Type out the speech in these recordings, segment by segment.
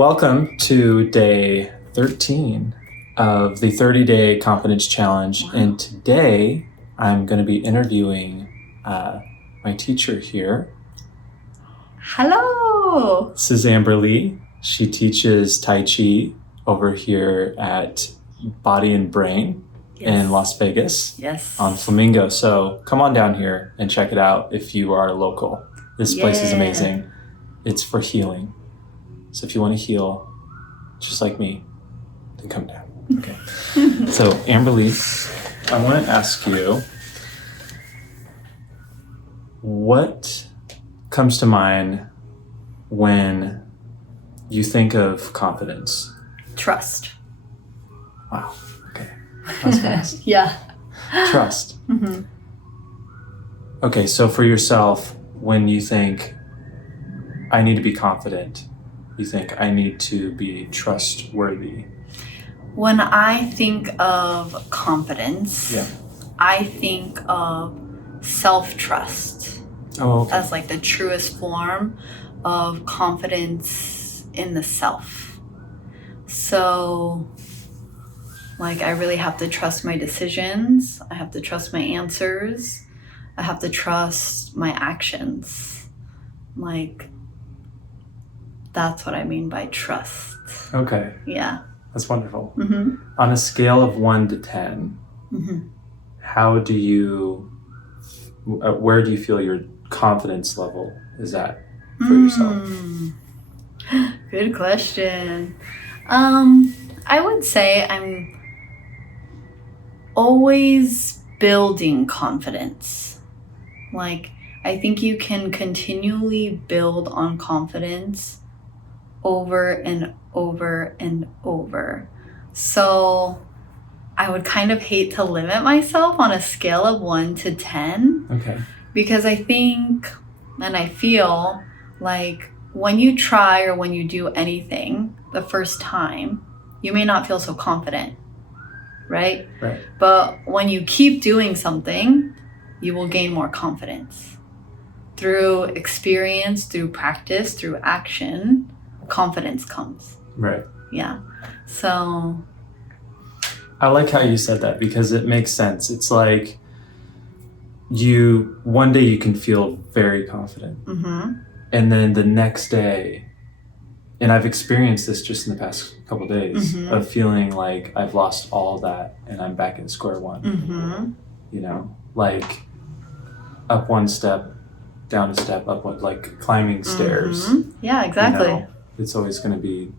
Welcome to day 13 of the 30-day confidence challenge. Wow. And today I'm going to be interviewing my teacher here. Hello. This is Amber Lee. She teaches Tai Chi over here at Body and Brain in Las Vegas Yes. on Flamingo. So come on down here and check it out if you are local. This place is amazing. It's for healing. So if you want to heal, just like me, then come down. Okay. So Amber Lee, I want to ask you, what comes to mind when you think of confidence? Trust. Wow. Okay. That's fast. Yeah. Trust. Mm-hmm. Okay. So for yourself, when you think, I need to be confident, you think I need to be trustworthy. When I think of confidence, I think of self-trust as like the truest form of confidence in the self. So like I really have to trust my decisions. I have to trust my answers. I have to trust my actions. Like, that's what I mean by trust. Okay. Yeah. That's wonderful. Mm-hmm. On a scale of 1 to 10, how do you, where do you feel your confidence level is at for yourself? Good question. I would say I'm always building confidence. Like, I think you can continually build on confidence over and over and over. So I would kind of hate to limit myself on a scale of 1 to 10. Okay. Because I think and I feel like when you try or when you do anything the first time, you may not feel so confident, right? Right. But when you keep doing something, you will gain more confidence. Through experience, through practice, through action, confidence comes. Right. Yeah. So I like how you said that because it makes sense. It's like one day you can feel very confident. And then the next day, and I've experienced this just in the past couple of days, of feeling like I've lost all that and I'm back at square one. You know, like up one step, down a step, up one, like climbing stairs. Yeah, exactly. You know, it's always going to be,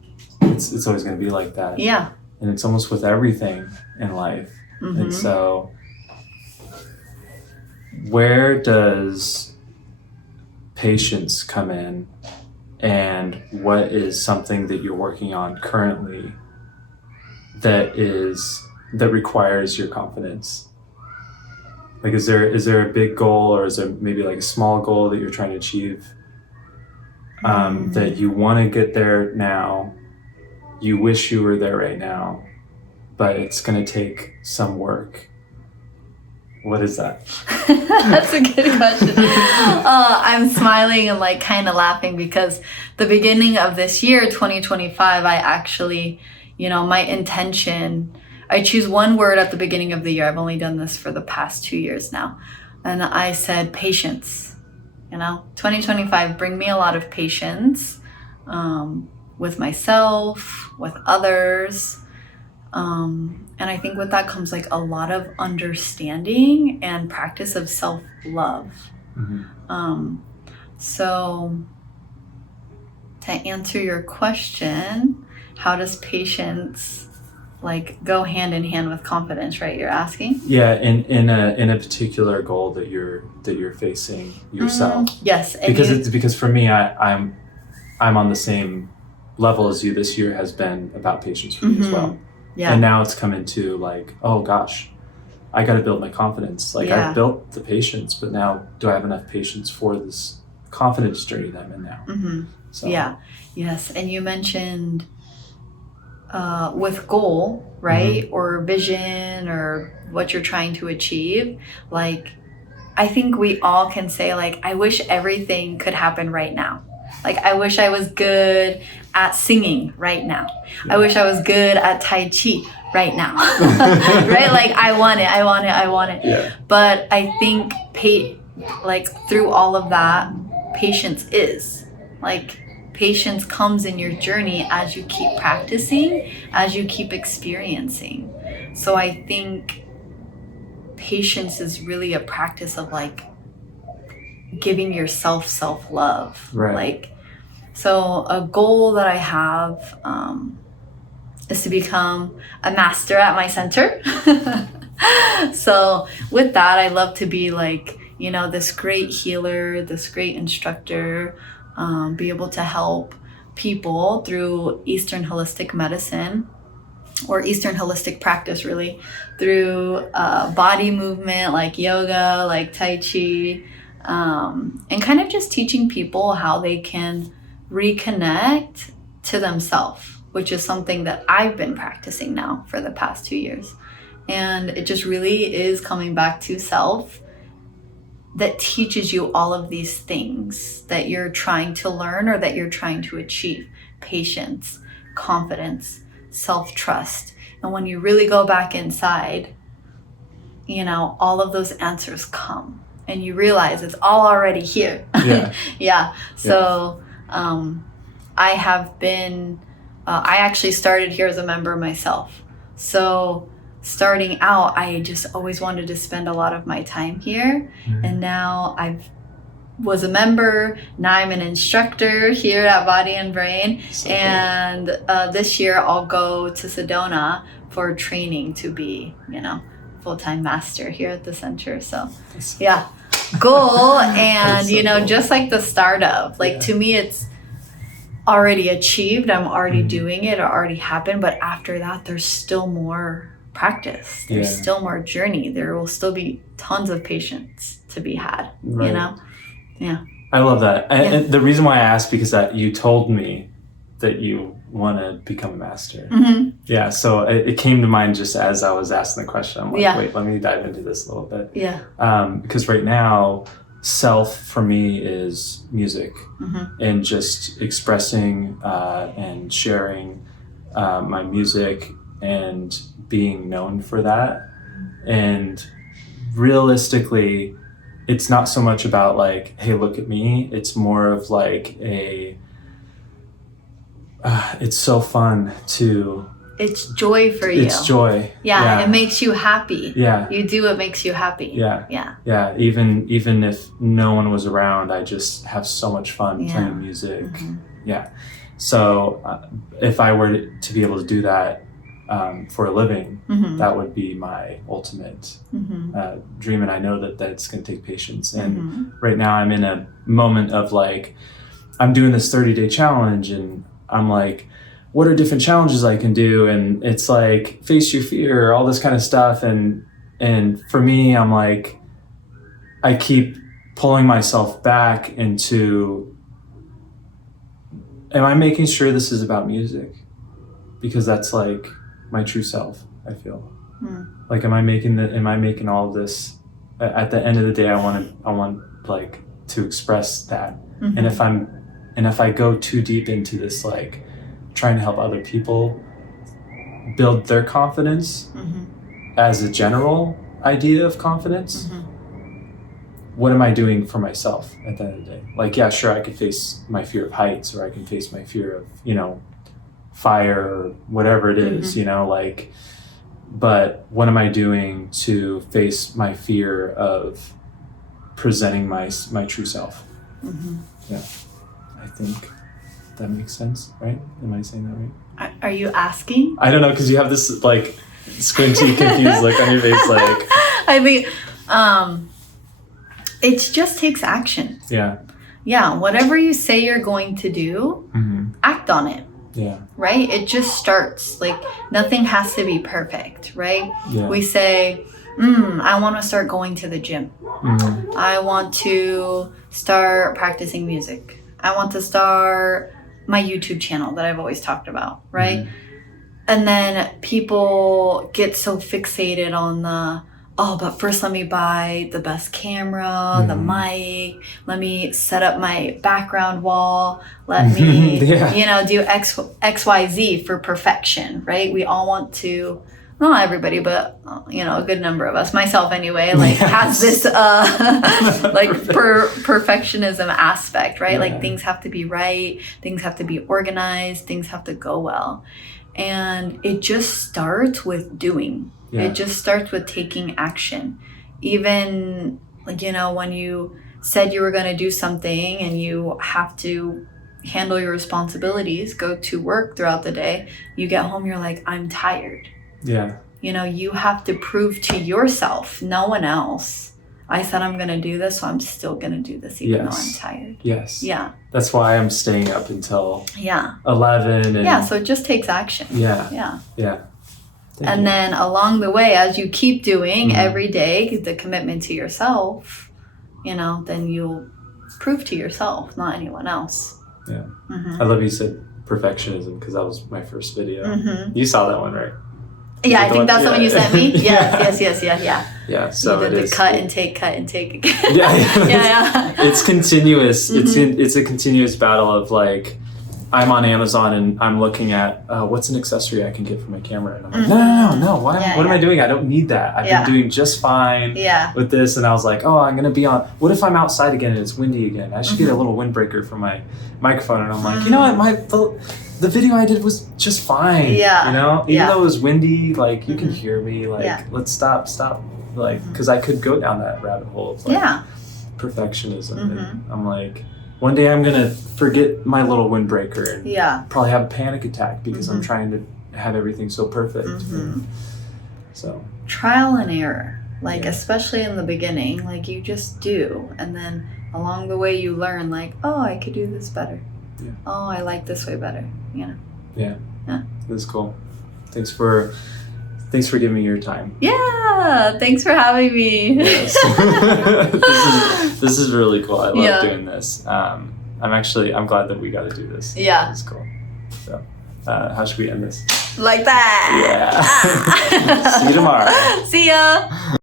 it's always going to be like that. Yeah. And it's almost with everything in life. And so where does patience come in, and what is something that you're working on currently that requires your confidence? Like, is there a big goal, or is there maybe like a small goal that you're trying to achieve, that you want to get there now, you wish you were there right now, but it's going to take some work? What is that? That's a good question. I'm smiling and like kind of laughing because the beginning of this year, 2025, I actually, my intention, I choose one word at the beginning of the year. I've only done this for the past 2 years now. And I said patience. 2025, bring me a lot of patience with myself, with others. And I think with that comes like a lot of understanding and practice of self-love. So to answer your question, how does patience like go hand in hand with confidence, right? You're asking? Yeah, in a particular goal that you're facing yourself. Yes. Because for me, I'm on the same level as you. This year has been about patience for me as well. Yeah. And now it's come into like, oh gosh, I got to build my confidence. Like I've built the patience, but now do I have enough patience for this confidence journey that I'm in now? So. Yeah. Yes. And you mentioned with goal, right? Or vision or what you're trying to achieve. Like, I think we all can say like, I wish everything could happen right now. Like, I wish I was good at singing right now. I wish I was good at Tai Chi right now. Right? Like I want it. Yeah. But I think like through all of that, patience is. Like patience comes in your journey as you keep practicing, as you keep experiencing. So I think patience is really a practice of like giving yourself self-love. Right. Like, so a goal that I have is to become a master at my center. So with that, I love to be like, you know, this great healer, this great instructor, be able to help people through Eastern holistic medicine or Eastern holistic practice, really, through body movement like yoga, like Tai Chi, and kind of just teaching people how they can reconnect to themselves, which is something that I've been practicing now for the past 2 years. And it just really is coming back to self that teaches you all of these things that you're trying to learn or that you're trying to achieve. Patience, confidence, self-trust. And when you really go back inside, you know, all of those answers come and you realize it's all already here. Yeah. Yeah. So I have been, I actually started here as a member myself. So starting out, I just always wanted to spend a lot of my time here. Mm-hmm. And now was a member. Now I'm an instructor here at Body and Brain. So and this year I'll go to Sedona for training to be, you know, full-time master here at the center. So yeah, goal. And, so you know, cool. just like the start of, like, to me, it's already achieved. I'm already Mm-hmm. doing it. It already happened. But after that, there's still more practice. There's still more journey. There will still be tons of patience to be had, Right. you know? Yeah. I love that. Yeah. And the reason why I asked, because that you told me that you want to become a master. Mm-hmm. Yeah, so it came to mind just as I was asking the question. I'm like, Yeah. wait, let me dive into this a little bit. Yeah. Because right now, self for me is music, Mm-hmm. and just expressing and sharing my music and being known for that. And realistically, it's not so much about like, hey, look at me. It's more of like it's so fun to. It's joy for you. It's joy. Yeah, it makes you happy. Yeah. You do what makes you happy. Yeah. Yeah. Yeah. Even if no one was around, I just have so much fun playing music. Mm-hmm. Yeah. So if I were to be able to do that for a living, Mm-hmm. that would be my ultimate dream. And I know that that's going to take patience. And Mm-hmm. right now I'm in a moment of like, I'm doing this 30-day challenge, and I'm like, what are different challenges I can do? And it's like, face your fear, all this kind of stuff. And for me, I'm like, I keep pulling myself back into, am I making sure this is about music? Because that's like my true self, I feel. Like, am I making all of this? At the end of the day, I want like to express that. Mm-hmm. And if I go too deep into this, like trying to help other people build their confidence as a general idea of confidence, what am I doing for myself at the end of the day? Like, yeah, sure, I could face my fear of heights, or I can face my fear of, you know, fire, or whatever it is, you know, like, but what am I doing to face my fear of presenting my true self? Yeah, I think that makes sense, right? Am I saying that right? Are you asking? I don't know, because you have this like squinty, confused look on your face, like. I think it just takes action. Yeah. Yeah, whatever you say you're going to do, act on it. Yeah. Right? It just starts. Like, nothing has to be perfect, right? Yeah. We say, I want to start going to the gym. I want to start practicing music. I want to start my YouTube channel that I've always talked about, right? And then people get so fixated on oh, but first let me buy the best camera, the mic, let me set up my background wall, let me, you know, do X, Y, Z for perfection, right? We all want to, not everybody, but, you know, a good number of us, myself anyway, like has this, like perfectionism aspect, right? Like things have to be right, things have to be organized, things have to go well. And it just starts with doing. Yeah. It just starts with taking action. Even, like, you know, when you said you were going to do something and you have to handle your responsibilities, go to work throughout the day, you get home, you're like, I'm tired. Yeah. You know, you have to prove to yourself, no one else, I said I'm going to do this, so I'm still going to do this even though I'm tired. Yes. Yeah. That's why I'm staying up until 11. And so it just takes action. Yeah. And then along the way, as you keep doing every day, the commitment to yourself, you know, then you'll prove to yourself, not anyone else. Yeah. I love you said perfectionism because that was my first video. You saw that one, right? Yeah, I think that's the one you sent me. Yes. Yeah, so you did it is. Cut and take again. Yeah. It's continuous. It's a continuous battle of like, I'm on Amazon and I'm looking at what's an accessory I can get for my camera, and I'm like, no. What am I doing? I don't need that. I've been doing just fine with this, and I was like, oh, I'm gonna be on. What if I'm outside again and it's windy again? I should get a little windbreaker for my microphone, and I'm like, you know what, the video I did was just fine. Yeah. You know, even though it was windy, like you can hear me. Like, let's stop. Like, because I could go down that rabbit hole of like perfectionism, and I'm like, one day I'm gonna forget my little windbreaker and probably have a panic attack because I'm trying to have everything so perfect. So trial and error, like especially in the beginning, like you just do, and then along the way you learn, like, oh, I could do this better. Yeah. Oh, I like this way better. You know. Yeah. That's cool. Thanks for giving me your time. Yeah, thanks for having me. Yes. This is really cool. I love doing this. I'm glad that we got to do this. Yeah. It's cool. So, how should we end this? Like that. Yeah. See you tomorrow. See ya.